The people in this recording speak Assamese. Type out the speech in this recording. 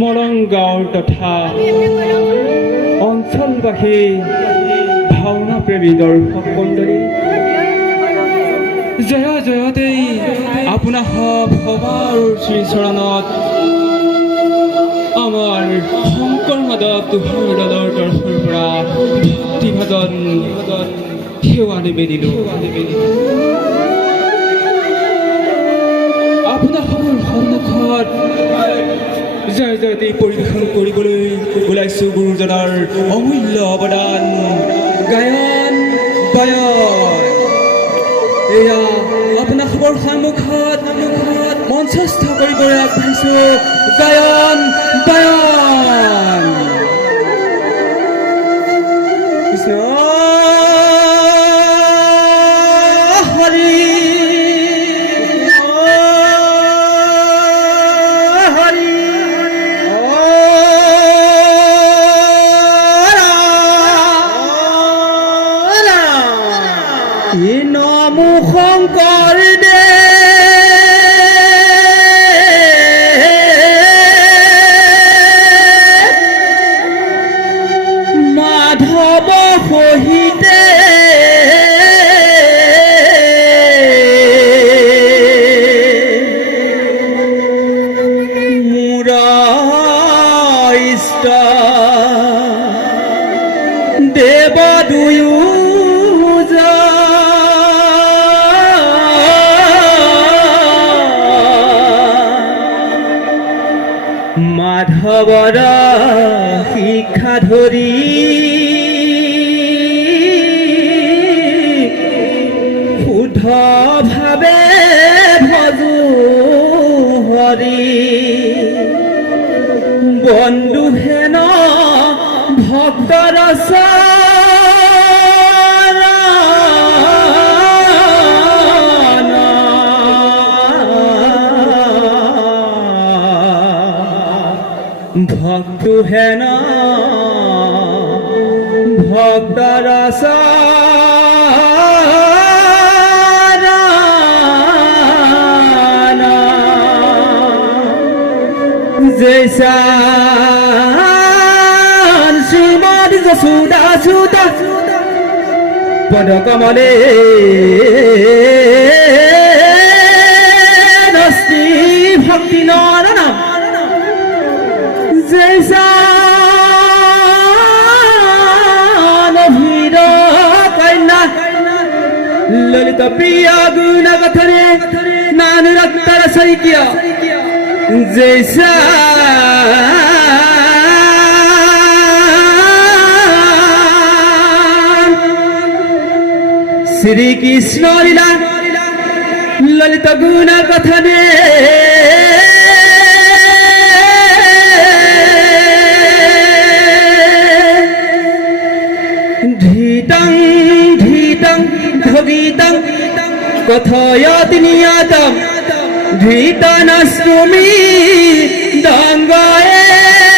মৰং গাঁৱৰ তথা অঞ্চলবাসী ভাওনা প্ৰেমী দৰ্শক মণ্ডলী জয় জয়তেই আপোনাৰ সবাৰ শ্ৰীচৰণত আমাৰ শংকৰ মাধৱ তুহাৰ দলৰ তৰফৰ পৰা ভক্তিভাজন সেৱা নিবেদিলোঁ। আপোনাৰ সবৰ সন্মুখত জয় জয়তে পৰিৱেশন কৰিবলৈ ওলাইছোঁ গুৰুজনাৰ অমূল্য অৱদান গায়ন বায়ন। এয়া আপোনাৰ সবৰ সন্মুখত মঞ্চস্থ কৰিবলৈ আগবাঢ়িছোঁ গায়ন বায়ন। কৃষ্ণ নমো শংকৰ দে মাধৱ সহিতে মোৰ ইষ্ট দেৱ দুয়ো মাধৱৰ শিক্ষা ধৰি শুদ্ধভাৱে ভজো হৰি বন্ধু হেন ভক্তৰ ভক্ত হেন ভক্তৰ জৈসা শ্ৰীমদ যশোদা সুতা পদ কমলে দস্তি ভক্তি নৰনা জৈসা নভীৰ কন্যা ললিত প্ৰিয়া গুণ কথনে নান ৰক্তৰ শইকীয়া জৈসা শ্ৰীকৃষ্ণ লীলা ললিত গুণ কথনে ধীতং কথয়তি নিয়তম ধীতনস্তুমি দঙ্গয়ে